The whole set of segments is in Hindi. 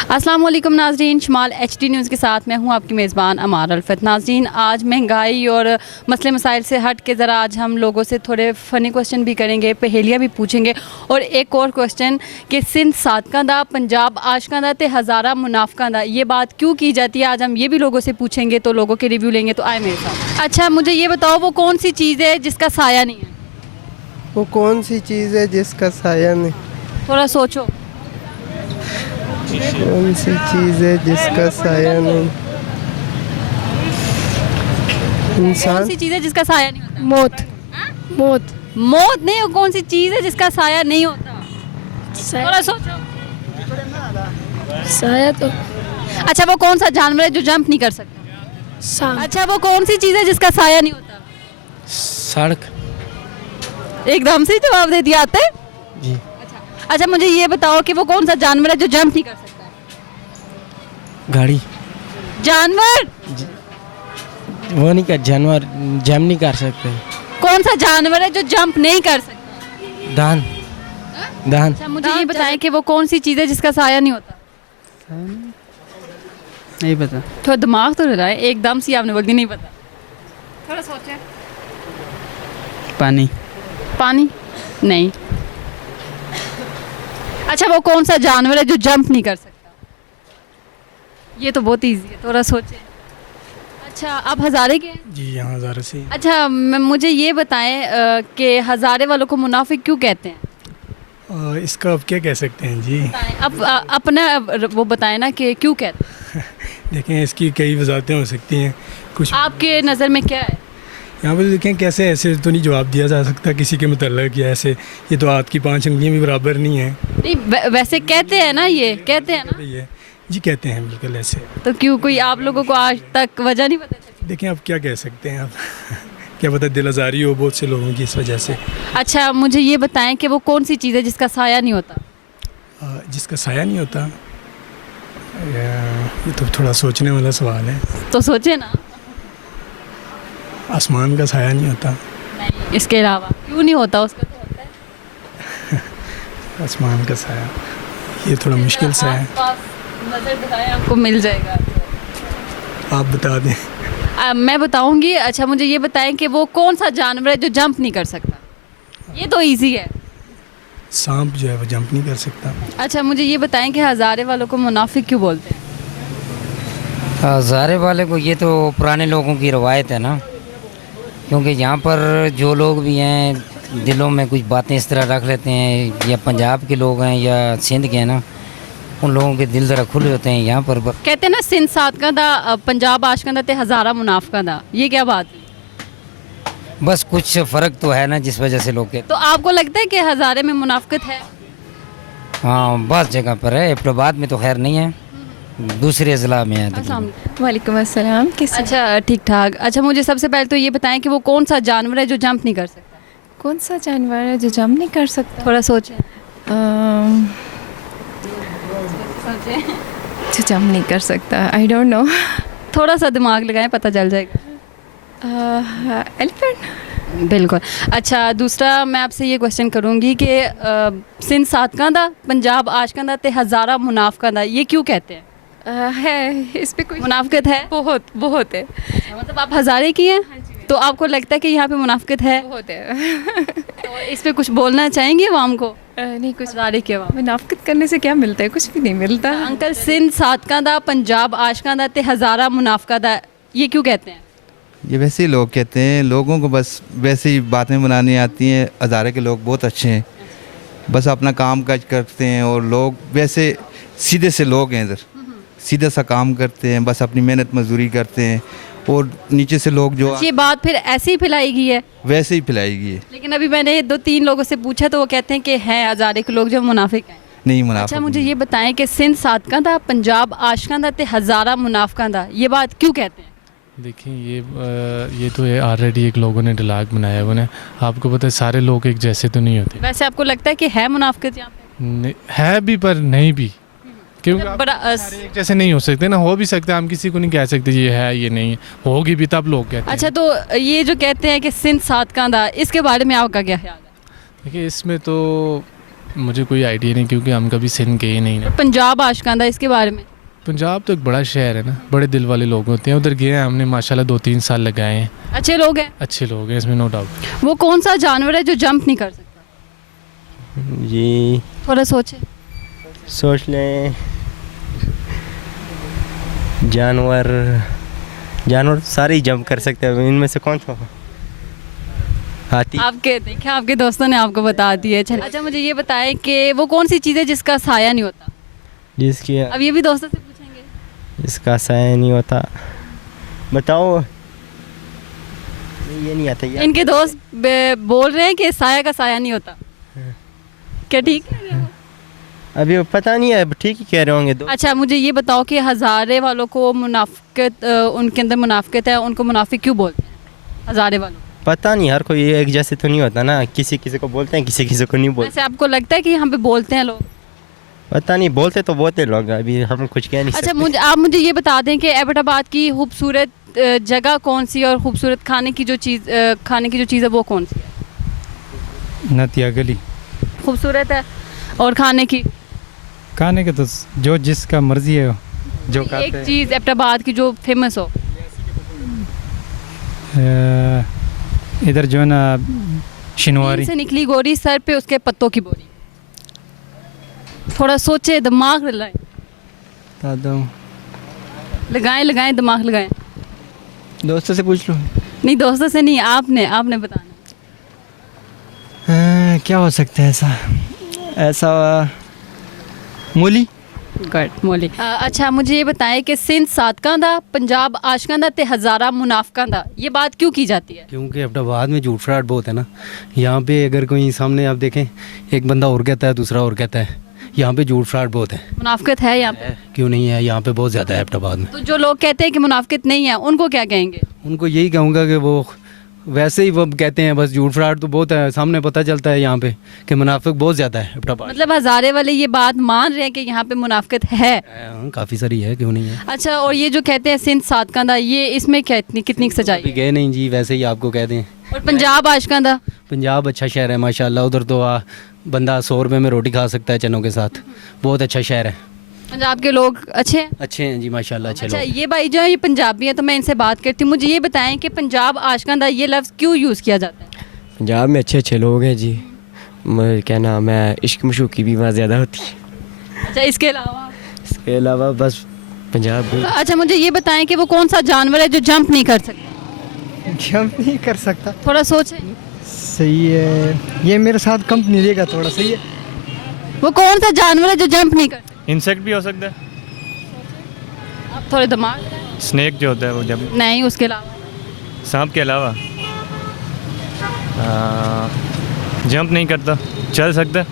अस्सलाम वालेकुम नाज़रीन, शमाल HD न्यूज़ के साथ मैं हूं आपकी मेज़बान अमार अल्फत। नाज़रीन, आज महंगाई और मसले मसाइल से हट के ज़रा आज हम लोगों से थोड़े फ़नी क्वेश्चन भी करेंगे, पहेलियाँ भी पूछेंगे और एक और क्वेश्चन कि सिंध सादका दा, पंजाब आशका दा ते हज़ारा मुनाफका दा, ये बात क्यों की जाती है, आज हम ये भी लोगों से पूछेंगे, तो लोगों के रिव्यू लेंगे। तो आए मेरे साथ। अच्छा, मुझे ये बताओ, वो कौन सी चीज़ है जिसका साया नहीं है? वो कौन सी चीज़ है जिसका साया नहीं? थोड़ा सोचो। कौन सी चीज़ है जिसका साया नहीं? कौन इंसान। सी चीज़ है जिसका साया नहीं होता? मौत। मौत। मौत नहीं, वो कौन सी चीज़ है जिसका साया नहीं होता? थोड़ा सोचो। साया तो अच्छा, वो कौन सा जानवर है जो जंप नहीं कर सकता? सांप। अच्छा, वो कौन सी चीज़ है जिसका साया नहीं होता? सड़क। एकदम से जवाब दे दिया आते। जी। अच्छा, मुझे ये बताओ कि वो कौन सा जानवर है जो जंप नहीं कर सकता? गाड़ी। जानवर। वो नहीं कर, जानवर जम नहीं कर सकते। कौन सा जानवर है जो जंप नहीं कर सकता? दान। दान। अच्छा, मुझे ये बताएं कि वो कौन सी चीज़ है जिसका साया नहीं होता? नहीं पता। थोड़ा दिमाग तो लगाए, एकदम से आपने बोल दी नहीं पता। थोड़ा सोचे। पानी। पानी नहीं। अच्छा, वो कौन सा जानवर है जो जंप नहीं कर सकता? ये तो बहुत इजी है, थोड़ा सोचे। अच्छा, आप हज़ारे के हैं? जी, यहाँ हज़ारे से। अच्छा, मुझे ये बताएं कि हज़ारे वालों को मुनाफिक क्यों कहते हैं? इसका अब क्या कह सकते हैं जी। बताएं, अब अपना वो बताएं ना कि क्यों कहते हैं। देखें, इसकी कई वजाहतें हो सकती हैं। कुछ आपके नज़र में क्या है? यहाँ पर देखें, कैसे ऐसे तो नहीं जवाब दिया जा सकता किसी के मतलब या ऐसे। ये तो हाथ की 5 उंगलियाँ भी बराबर नहीं हैं। नहीं, वैसे कहते हैं ना, ये कहते हैं ना। ये जी कहते हैं बिल्कुल ऐसे। तो क्यों, कोई आप लोगों को आज तक वजह नहीं पता चली? देखें, अब क्या कह सकते हैं आप क्या पता दिल आज़ारी हो बहुत से लोगों की इस वजह से। अच्छा, मुझे ये बताएं कि वो कौन सी चीज़ है जिसका साया नहीं होता? जिसका साया नहीं होता, ये तो थोड़ा सोचने वाला सवाल है। तो सोचे ना। आसमान का साया नहीं होता। नहीं, इसके अलावा क्यों नहीं होता? उसका तो होता है। आसमान का साया, ये थोड़ा मुश्किल सा है। नजर दिखाएं, आपको मिल जाएगा। आप बता दें। मैं बताऊंगी। अच्छा, मुझे ये बताएं कि वो कौन सा जानवर है जो जंप नहीं कर सकता? ये तो इजी है। सांप जो है वो जंप नहीं कर सकता। अच्छा, मुझे ये बताएं कि हज़ारे वालों को मुनाफिक क्यों बोलते हैं? हज़ारे वाले को, ये तो पुराने लोगों की रवायत है ना, क्योंकि यहाँ पर जो लोग भी हैं दिलों में कुछ बातें इस तरह रख लेते हैं, या पंजाब के लोग हैं या सिंध के हैं ना, उन लोगों के दिल ज़रा खुले होते हैं यहाँ पर। कहते हैं ना, सिंध सादका दा, पंजाब आशका दा ते हज़ारा मुनाफका दा, ये क्या बात है? बस कुछ फ़र्क तो है ना, जिस वजह से लोग कहते। तो आपको लगता है कि हज़ारे में मुनाफकत है? हाँ, बहुत जगह पर है, एबटाबाद में तो खैर नहीं है, दूसरे ज़िला में है तकरीबन। वालेकुम अस्सलाम। किस अच्छा, ठीक ठाक। अच्छा, मुझे सबसे पहले तो ये बताएं कि वो कौन सा जानवर है जो जंप नहीं कर सकता? कौन सा जानवर है जो जंप नहीं कर सकता? थोड़ा सोचें। जो जंप नहीं कर सकता, आई डोंट नो। थोड़ा सा दिमाग लगाएं, पता चल जाएगा। एलिफेंट। बिल्कुल। अच्छा, दूसरा मैं आपसे ये क्वेश्चन करूँगी कि सिंध सादका दा, पंजाब आशका दा ते हज़ारा मुनाफका दा, ये क्यों कहते हैं? है इस पे कोई मुनाफकत है? बहुत बहुत है। मतलब आप हज़ारे की हैं, तो आपको लगता है कि यहाँ पे मुनाफकत है? बहुत है। तो इस पे कुछ बोलना चाहेंगे आवाम को? नहीं, कुछ हज़ारे की आवाम। मुनाफिकत करने से क्या मिलता है? कुछ भी नहीं मिलता। अंकल, सिंध सादका दा, पंजाब आशका दा ते हज़ारा मुनाफका दा, ये क्यों कहते हैं? ये वैसे ही लोग कहते हैं, लोगों को बस वैसे ही बातें बनानी आती हैं। हज़ारे के लोग बहुत अच्छे हैं, बस अपना काम काज करते हैं, और लोग वैसे सीधे से लोग हैं, इधर सीधा सा काम करते हैं, बस अपनी मेहनत मजदूरी करते हैं, और नीचे से लोग जो ये बात फिर ऐसे ही फैलाई गई है? वैसे ही फैलाएगी है। लेकिन अभी मैंने 2-3 लोगों से पूछा तो वो कहते हैं कि हैं हज़ारे के लोग जो मुनाफिक हैं। नहीं, मुनाफा। अच्छा, मुझे ये बताएं कि सिंध सादका दा, पंजाब आशका दा ते हज़ारा मुनाफका दा, ये बात क्यों कहते हैं? देखिए, ये तो ऑलरेडी एक लोगों ने डायलॉग बनाया हुआ है। आपको पता है, सारे लोग एक जैसे तो नहीं होते। वैसे आपको लगता है कि है मुनाफिकत यहाँ पे? है भी पर नहीं भी, क्योंकि आप बड़ा सारे एक जैसे नहीं हो सकते ना। हो भी सकता है, हम किसी को नहीं कह सकते ये है ये नहीं है, होगी भी तब लोग कहते हैं। अच्छा, तो ये जो कहते हैं कि सिंध सादका दा, इसके बारे में आपका क्या ख्याल है? देखिए, इसमें तो मुझे कोई आइडिया नहीं क्योंकि हम कभी सिंध गए ही नहीं ना। पंजाब आशकांदा, इसके बारे में? पंजाब तो एक बड़ा शहर है ना, बड़े दिल वाले लोग होते हैं, उधर गए हैं हमने माशाल्लाह 2-3 साल लगाए हैं। अच्छे लोग हैं? अच्छे लोग हैं, इसमें नो डाउट। वो कौन सा जानवर है जो जंप नहीं कर सकता? जी थोड़ा सोचे। सोच लें, जानवर सारे ही जंप कर सकते हैं, इनमें से कौन सा? हाथी। आपके देखे आपके दोस्तों ने आपको बता दिया। चलिए, अच्छा मुझे ये बताएं कि वो कौन सी चीज़ है जिसका साया नहीं होता? जिसकी अब ये भी दोस्तों से पूछेंगे। इसका साया नहीं होता, बताओ। ये नहीं आता यार। इनके दोस्त बोल रहे हैं कि साया का साया नहीं होता, क्या ठीक है? अभी पता नहीं है, ठीक ही कह रहे होंगे दो। अच्छा मुझे ये बताओ कि हज़ारे वालों को मुनाफिकत, उनके अंदर मुनाफिकत है, उनको मुनाफिक क्यों बोलते हैं हज़ारे वालों? पता नहीं, हर कोई एक जैसे तो नहीं होता ना, किसी किसी को बोलते हैं, किसी किसी को नहीं बोलते। वैसे आपको लगता है कि यहाँ पे बोलते हैं लोग? पता नहीं, बोलते तो बोलते लोग, अभी हम कुछ कह नहीं अच्छा सकते। आप मुझे ये बता दें कि एबटाबाद की खूबसूरत जगह कौन सी और खूबसूरत खाने की जो चीज़ है वो कौन सी है? नतिया गली। खूबसूरत है। और खाने की? खाने के तो जो जिसका मर्जी है जो खाते एक हैं। चीज़ एबटाबाद की जो फेमस हो। इधर जो है ना शिनवारी। से निकली गोरी, सर पे उसके पत्तों की बोरी। थोड़ा सोचे, दिमाग लगाएं। बता दो। लगाएं दिमाग लगाएं। दोस्तों से पूछ लो। नहीं दोस्तों से नहीं, आपने बताना। क्या हो सकता है ऐसा मूली। गुड, मोली। अच्छा मुझे ये बताएं कि सिंध सादकां दा, पंजाब आशकां दा ते हज़ारा मुनाफकां दा, ये बात क्यों की जाती है? क्योंकि अब्टाबाद में झूठ फ्राड बहुत है ना। यहाँ पे अगर कोई सामने आप देखें, एक बंदा और कहता है, दूसरा और कहता है। यहाँ पे झूठ फ्राड बहुत है। मुनाफिकत है यहाँ पे? क्यों नहीं है, यहाँ पे बहुत ज़्यादा है अब्टाबाद में। तो जो लोग कहते हैं कि मुनाफिकत नहीं है, उनको क्या कहेंगे? उनको यही कहूँगा कि वो वैसे ही वो कहते हैं, बस झूठ फ्राड तो बहुत है, सामने पता चलता है यहाँ पे कि मुनाफिक बहुत ज़्यादा है अब्टाबाद। मतलब हज़ारे वाले ये बात मान रहे हैं कि यहाँ पे मुनाफिकत है? काफ़ी सारी है, क्यों नहीं है। अच्छा, और ये जो कहते हैं सिंध सादकां दा, ये इसमें क्या कितनी सच्चाई अभी है? गए नहीं जी, वैसे ही आपको कह दें। और पंजाब आशकां दा? पंजाब अच्छा शहर है माशाल्लाह, उधर तो बंदा 100 रुपये में रोटी खा सकता है चनों के साथ। बहुत अच्छा शहर है। पंजाब के लोग अच्छे हैं? अच्छे हैं जी माशाल्लाह, अच्छे अच्छा लोग। ये भाई जो है ये पंजाबी है, तो मैं इनसे बात करती हूँ। मुझे ये बताएं कि पंजाब आशकां दा ये लफ्ज़ क्यों यूज़ किया जाता है? पंजाब में अच्छे अच्छे लोग हैं जी, क्या नाम है, इश्क मशूकी भी वहाँ ज़्यादा होती है। अच्छा इसके अलावा बस पंजाब में। अच्छा मुझे ये बताएं कि वो कौन सा जानवर है जो जंप नहीं कर सकता? जंप नहीं कर सकता। थोड़ा सोचें। सही है, ये मेरे साथ कंपनी देगा थोड़ा। सही है। वो कौन सा जानवर है जो जंप नहीं कर सकता? इंसेक्ट भी हो सकता है, आप थोड़े दिमाग लगाएं। स्नेक जो होता है वो जब। नहीं, उसके अलावा? सांप के अलावा जंप नहीं करता, चल सकता है।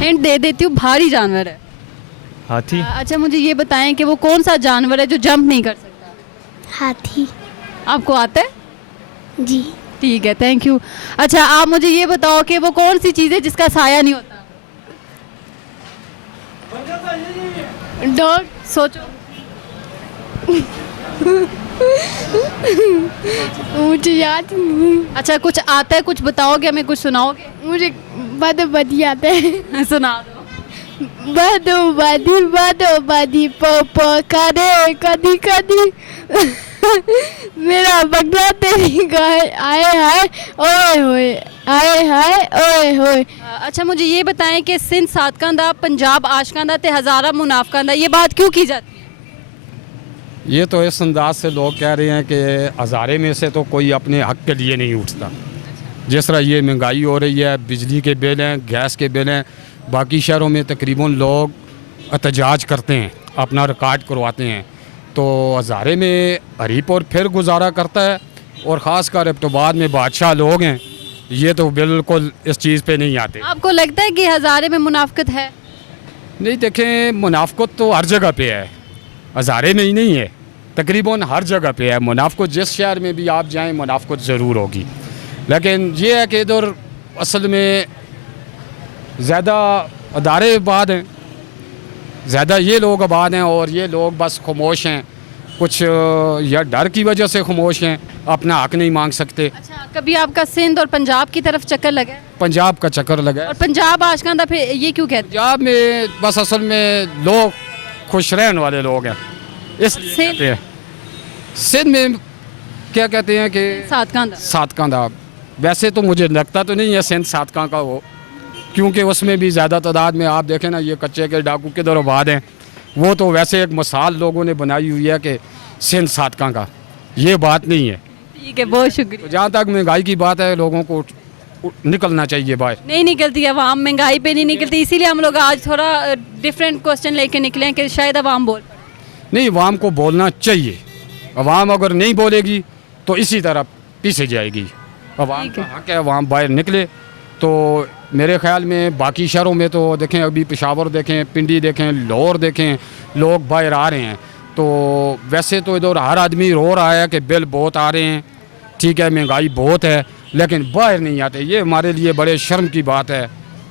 हिंट दे देती हूँ, भारी जानवर है। हाथी। अच्छा मुझे ये बताएं कि वो कौन सा जानवर है जो जंप नहीं कर सकता? हाथी। आपको आता है? जी। ठीक है, थैंक यू। अच्छा आप मुझे ये बताओ कि वो कौन सी चीज़ है जिसका साया नहीं होता? डॉग। सोचो। मुझे याद नहीं। अच्छा कुछ आता है, कुछ बताओगे, हमें कुछ सुनाओगे? मुझे बदी आता है। सुना दो। बदो बदी पो करे कदी कदी मेरा बगला तेरी गाय आए हाय ओए होए, आए हाय ओए होए। अच्छा मुझे ये बताएं कि सिंध सादकां दा, पंजाब आशकां दा ते हज़ारा मुनाफकां दा, ये बात क्यों की जाती है? ये तो इस अंदाज से लोग कह रहे हैं कि हज़ारे में से तो कोई अपने हक के लिए नहीं उठता। जिस तरह ये महंगाई हो रही है, बिजली के बिल हैं, गैस के बिल हैं, बाकी शहरों में तकरीबन लोग एहतजाज करते हैं, अपना रिकॉर्ड करवाते हैं, तो हज़ारे में हरीप और फिर गुजारा करता है। और ख़ास कर एबटाबाद में बादशाह लोग हैं, ये तो बिल्कुल इस चीज़ पे नहीं आते। आपको लगता है कि हज़ारे में मुनाफिकत है? नहीं, देखें, मुनाफिकत तो हर जगह पे है, हज़ारे में ही नहीं है, तकरीबन हर जगह पे है मुनाफिकत। जिस शहर में भी आप जाएं मुनाफिकत ज़रूर होगी, लेकिन ये है कि इधर असल में ज़्यादा अदारे आबाद हैं, ज़्यादा ये लोग आबाद हैं, और ये लोग बस खामोश हैं, कुछ या डर की वजह से खामोश हैं, अपना हक नहीं मांग सकते। अच्छा कभी आपका सिंध और पंजाब की तरफ चक्कर लगा है? पंजाब का चक्कर लगा है। और पंजाब आशकांदा फिर ये क्यों कहते पंजाब में बस असल में लोग खुश रहने वाले लोग हैं, इसलिए सिंध? कहते हैं। सिंध में क्या कहते हैं कि हैं सातकांदा। सातकांदा। वैसे तो मुझे लगता तो नहीं है सिंध सातकां का हो, क्योंकि उसमें भी ज़्यादा तादाद में आप देखें ना, ये कच्चे के डाकू के दर आबाद हैं। वो तो वैसे एक मिसाल लोगों ने बनाई हुई है कि सिंध सातकां का, ये बात नहीं है। ठीक है, बहुत शुक्रिया। तो जहाँ तक महंगाई की बात है, लोगों को निकलना चाहिए बाहर। नहीं निकलती है अवाम, महंगाई पे नहीं निकलती, इसीलिए हम लोग आज थोड़ा डिफरेंट क्वेश्चन लेके निकले हैं कि शायद अवाम बोल पाए। नहीं, अवाम को बोलना चाहिए। अवाम अगर नहीं बोलेगी तो इसी तरह पीछे जाएगी। अवाम का हक है, अवाम बाहर निकले। तो मेरे ख्याल में बाकी शहरों में तो देखें, अभी पेशावर देखें, पिंडी देखें, लाहौर देखें, लोग बाहर आ रहे हैं। तो वैसे तो इधर हर आदमी रो रहा है कि बिल बहुत आ रहे हैं, ठीक है, महंगाई बहुत है, लेकिन बाहर नहीं आते। ये हमारे लिए बड़े शर्म की बात है,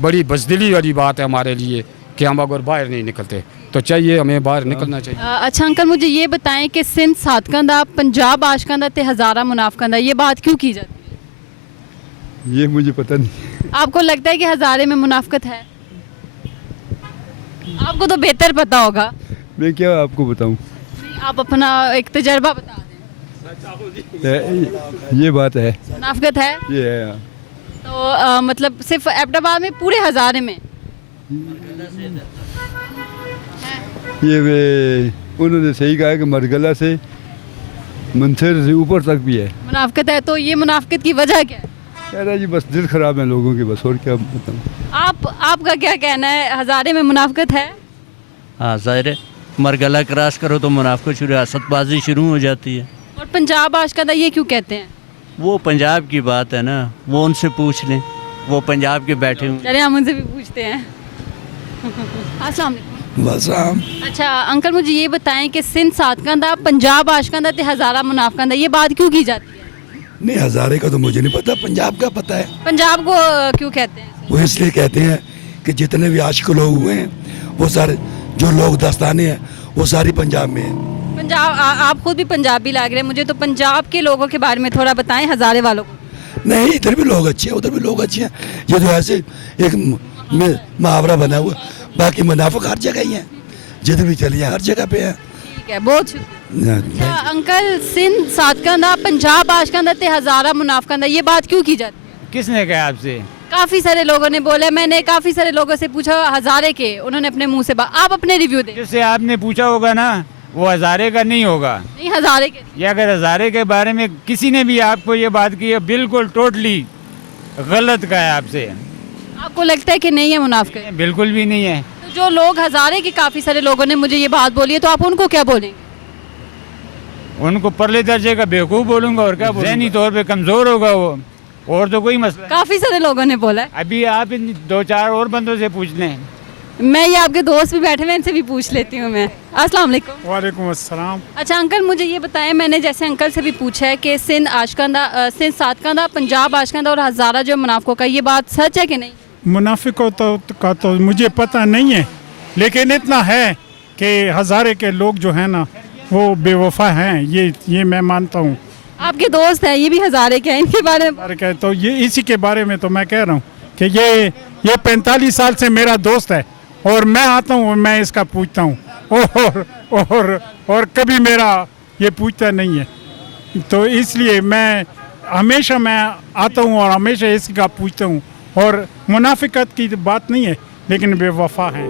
बड़ी बज़दिली वाली बात है हमारे लिए कि हम अगर बाहर नहीं निकलते। तो चाहिए हमें बाहर निकलना चाहिए। अच्छा अंकल, मुझे ये बताएं कि सिंध सातकांदा, पंजाब आशकांदा ते हज़ारा मुनाफकांदा, ये बात क्यों की जाती है? ये मुझे पता नहीं। आपको लगता है कि हज़ारे में मुनाफकत है? आपको तो बेहतर पता होगा। मैं क्या आपको बताऊं? आप अपना एक तजर्बा बता दें। ये बात है, मुनाफकत है? ये है। तो मतलब सिर्फ एबटाबाद में, पूरे हज़ारे में? ये उन्होंने सही कहा कि मरगला से मंथर से ऊपर तक भी है मुनाफकत है। तो ये मुनाफकत की वजह क्या है? कह रहा जी बस दिल खराब है लोगों के, बस और क्या बताऊं। आपका क्या कहना है, हज़ारे में मुनाफकत है? हाँ ज़ाहिर है, मरगला क्रॉस करो तो मुनाफकत शुरू, सतबाजी शुरू हो जाती है। और पंजाब आशकांदा ये क्यों कहते हैं? वो पंजाब की बात है ना, वो उनसे पूछ लें, वो पंजाब के बैठे हुए। चलिए हम उनसे भी पूछते हैं। अस्सलाम वालेकुम। अच्छा अंकल, मुझे ये बताएं कि सिंध सातकांदा, पंजाब आशकांदा ते हज़ारा मुनाफकांदा, ये बात क्यों की जाती है? नहीं, हज़ारे का तो मुझे नहीं पता, पंजाब का पता है। पंजाब को क्यों कहते हैं? वो इसलिए कहते हैं कि जितने भी आशिक लोग हुए हैं वो सारे, जो लोग दस्ताने हैं वो सारी पंजाब में हैं। पंजाब, आप खुद भी पंजाबी लग रहे हैं मुझे, तो पंजाब के लोगों के बारे में थोड़ा बताएं, हज़ारे वालों को। नहीं, इधर भी लोग अच्छे हैं, उधर भी लोग अच्छे हैं। ये तो ऐसे एक मुहावरा बना हुआ, बाकी मुनाफिक हर जगह ही हैं, जिधर भी चलिए हर जगह पे है। ठीक है, बहुत शुक्रिया। अच्छा अंकल, सिंध सातकांदा, पंजाब आशकांदा ते हज़ारा मुनाफकांदा, ये बात क्यों की जाती है? किसने कहा आपसे? काफ़ी सारे लोगों ने बोला, मैंने काफ़ी सारे लोगों से पूछा हज़ारे के, उन्होंने अपने मुंह से आप अपने रिव्यू दें। जिससे आपने पूछा होगा ना, वो हज़ारे का नहीं होगा। नहीं, हज़ारे के। ये अगर हज़ारे के बारे में किसी ने भी आपको ये बात की है, बिल्कुल टोटली गलत कहा है आपसे। आपको लगता है कि नहीं है मुनाफिक? बिल्कुल भी नहीं है। तो जो लोग हज़ारे के, काफ़ी सारे लोगों ने मुझे ये बात बोली है, तो आप उनको क्या बोलेंगे? उनको परले दर्जे का बेवकूफ़ बोलूँगा, और क्या बोलूँगा? ज़हनी तौर पे कमज़ोर होगा वो, और तो कोई मसला। काफ़ी सारे लोगों ने बोला है। अभी आप इन 2-4 और बंदों से पूछ लें। मैं ये आपके दोस्त भी बैठे हुए, इनसे भी पूछ लेती हूँ मैं। अस्सलाम वालेकुम। वालेकुम अस्सलाम। अच्छा अंकल, मुझे ये बताएं, मैंने जैसे अंकल से भी पूछा है कि सिंध आशकांदा, सिंध सातकांदा, पंजाब आशकांदा और हज़ारा जो मुनाफिकों का, ये बात सच है कि नहीं? मुनाफिकों का तो मुझे पता नहीं है, लेकिन इतना है कि हज़ारे के लोग जो हैं ना वो बेवफा हैं, ये मैं मानता हूँ। आपके दोस्त हैं, ये भी हज़ारे के हैं, इनके बारे में तो ये इसी के बारे में तो मैं कह रहा हूँ कि ये 45 साल से मेरा दोस्त है, और मैं आता हूँ, मैं इसका पूछता हूँ, और कभी मेरा ये पूछता नहीं है। तो इसलिए मैं हमेशा आता हूँ और हमेशा इसका पूछता हूँ, और मुनाफिकत की बात नहीं है, लेकिन बेवफा है।